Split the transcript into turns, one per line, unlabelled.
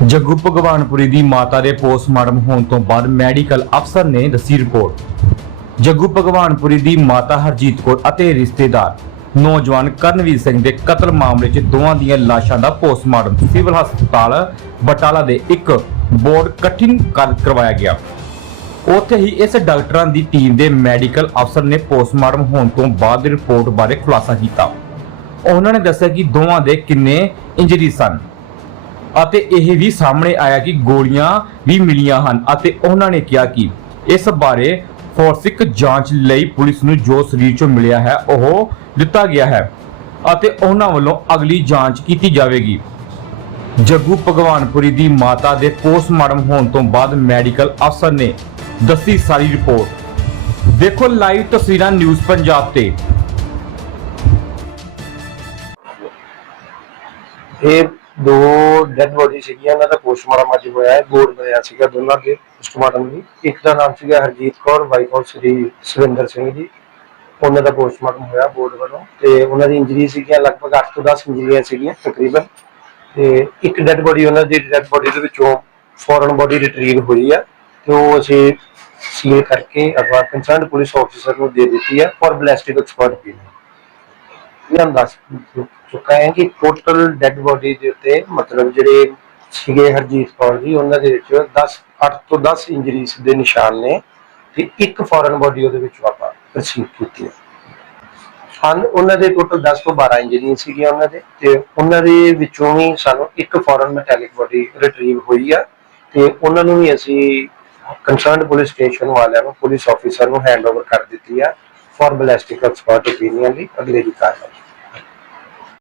ਜੱਗੂ ਭਗਵਾਨਪੁਰੀ ਦੀ ਮਾਤਾ ਦੇ ਪੋਸਟਮਾਰਟਮ ਹੋਣ ਤੋਂ ਬਾਅਦ ਮੈਡੀਕਲ ਅਫਸਰ ਨੇ ਦੱਸੀ ਰਿਪੋਰਟ। ਜੱਗੂ ਭਗਵਾਨਪੁਰੀ ਦੀ ਮਾਤਾ ਹਰਜੀਤ ਕੌਰ ਅਤੇ ਰਿਸ਼ਤੇਦਾਰ ਨੌਜਵਾਨ ਕਰਨਵੀਰ ਸਿੰਘ ਦੇ ਕਤਲ ਮਾਮਲੇ 'ਚ ਦੋਵਾਂ ਦੀਆਂ ਲਾਸ਼ਾਂ ਦਾ ਪੋਸਟਮਾਰਟਮ ਸਿਵਲ ਹਸਪਤਾਲ ਬਟਾਲਾ ਦੇ ਇੱਕ ਬੋਰਡ ਕਠਿਨ ਕਰ, ਕਰਵਾਇਆ ਗਿਆ। ਉੱਥੇ ਹੀ ਇਸ ਡਾਕਟਰਾਂ ਦੀ ਟੀਮ ਦੇ ਮੈਡੀਕਲ ਅਫਸਰ ਨੇ ਪੋਸਟਮਾਰਟਮ ਹੋਣ ਤੋਂ ਬਾਅਦ ਰਿਪੋਰਟ ਬਾਰੇ ਖੁਲਾਸਾ ਕੀਤਾ। ਉਹਨਾਂ ਨੇ ਦੱਸਿਆ ਕਿ ਦੋਵਾਂ ਦੇ ਕਿੰਨੇ ਇੰਜਰੀ ਸਨ। ਅਤੇ ਇਹ ਵੀ ਸਾਹਮਣੇ ਆਇਆ ਕਿ ਗੋਲੀਆਂ ਵੀ ਮਿਲੀਆਂ ਹਨ ਅਤੇ ਉਹਨਾਂ ਨੇ ਕਿਹਾ ਕਿ ਇਸ ਬਾਰੇ ਫੋਰਸਿਕ ਜਾਂਚ ਲਈ ਪੁਲਿਸ ਨੂੰ ਜੋ ਸਰੀਰ ਚੋਂ ਮਿਲਿਆ ਹੈ, ਉਹ ਦਿੱਤਾ ਗਿਆ ਹੈ ਅਤੇ ਉਹਨਾਂ ਵੱਲੋਂ ਅਗਲੀ ਜਾਂਚ ਕੀਤੀ ਜਾਵੇਗੀ। ਜੱਗੂ ਭਗਵਾਨਪੁਰੀ ਦੀ ਮਾਤਾ ਦੇ ਪੋਸਟਮਾਰਟਮ ਹੋਣ ਤੋਂ ਬਾਅਦ ਮੈਡੀਕਲ ਅਫਸਰ ਨੇ ਦੱਸੀ ਸਾਰੀ ਰਿਪੋਰਟ। ਦੇਖੋ ਲਾਈਵ ਤਸਵੀਰਾਂ ਨਿਊਜ਼ ਪੰਜਾਬ ਤੇ।
ਇਹ ਦੋ ਡੈਡ ਬੋਡੀ ਸੀਗੀਆਂ, ਇਹਨਾਂ ਦਾ ਪੋਸਟਮਾਰਟਮ ਅੱਜ ਹੋਇਆ ਹੈ ਗੋਲ ਬਣਿਆ ਸੀਗਾ ਦੋਨਾਂ ਦੇ ਪੋਸਟਮਾਰਟਮ ਦੀ। ਇੱਕ ਦਾ ਨਾਮ ਸੀਗਾ ਹਰਜੀਤ ਕੌਰ ਵਾਈਫ ਆਫ ਸ੍ਰੀ ਸੁਰਿੰਦਰ ਸਿੰਘ ਜੀ। ਉਹਨਾਂ ਦਾ ਪੋਸਟਮਾਰਟਮ ਹੋਇਆ ਬੋਰਡ ਵੱਲੋਂ ਤੇ ਉਹਨਾਂ ਦੀ ਇੰਜਰੀ ਸੀਗੀਆਂ, ਲਗਭਗ 8 ਤੋਂ 10 ਇੰਜਰੀਆਂ ਸੀਗੀਆਂ ਤਕਰੀਬਨ। ਤੇ ਇੱਕ ਡੈਡ ਬੋਡੀ ਉਹਨਾਂ ਦੀ ਡੈਡ ਬੋਡੀ ਦੇ ਵਿੱਚੋਂ ਫੋਰਨ ਬੋਡੀ ਰਿਟਰੀਵ ਹੋਈ ਆ ਤੇ ਉਹ ਅਸੀਂ ਸੀਲ ਕਰਕੇ ਅਗਵਾ ਕੰਸਰਨਡ ਪੁਲਿਸ ਆਫੀਸਰ ਨੂੰ ਦੇ ਦਿੱਤੀ ਹੈ ਫॉर ਬੈਲਿਸਟਿਕ ਐਕਸਪਰਟ ਵੀ ਇਹ ਅੰਦਾਜ਼ ਚੁੱਕਾ ਹੈ ਕਿ ਟੋਟਲ ਡੈਡ ਬੋਡੀ ਦੇ ਉੱਤੇ ਮਤਲਬ ਜਿਹੜੇ ਸੀਗੇ ਹਰਜੀਤ ਕੌਰ ਜੀ, ਉਹਨਾਂ ਦੇ ਵਿੱਚ 10 8 ਤੋਂ 10 ਇੰਜਰੀਜ਼ ਦੇ ਨਿਸ਼ਾਨ ਨੇ ਤੇ ਇੱਕ ਫੋਰਨ ਬੋਡੀ ਉਹਦੇ ਵਿੱਚ ਆਪਾਂ ਰਸੀਵ ਕੀਤੀ ਹੈ। ਹਨ ਉਹਨਾਂ ਦੇ ਟੋਟਲ 10 ਤੋਂ 12 ਇੰਜਰੀਆਂ ਸੀਗੀਆਂ ਉਹਨਾਂ ਦੇ ਤੇ ਉਹਨਾਂ ਦੇ ਵਿੱਚੋਂ ਵੀ ਸਾਨੂੰ ਇੱਕ ਫੋਰਨ ਮੈਟੈਲਿਕ ਬੋਡੀ ਰਿਟਰੀਵ ਹੋਈ ਆ ਤੇ ਉਹਨਾਂ ਨੂੰ ਵੀ ਅਸੀਂ ਕੰਸਰਨਡ ਪੁਲਿਸ ਸਟੇਸ਼ਨ ਵਾਲਿਆਂ ਨੂੰ, ਪੁਲਿਸ ਆਫੀਸਰ ਨੂੰ ਹੈਂਡਓਵਰ ਕਰ ਦਿੱਤੀ ਆ। ਫॉर ਬੈਲਿਸਟਿਕ ਐਕਸਪਰਟ ਓਪੀਨੀਅਨ ਲਈ ਅਗਲੇ ਦੀ ਕਾਰਵਾਈ